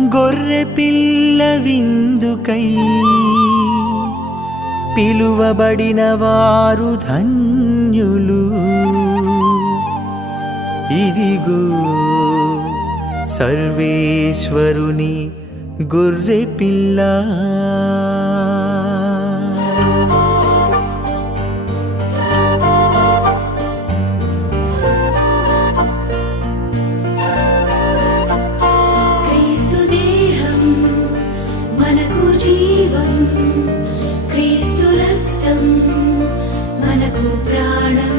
గొర్రె పిల్ల విందుకై పిలువబడిన వారు ధన్యులు. ఇదిగో సర్వేశ్వరుని గొర్రె పిల్ల. జీవం క్రీస్తు రక్తం మనకు ప్రాణం.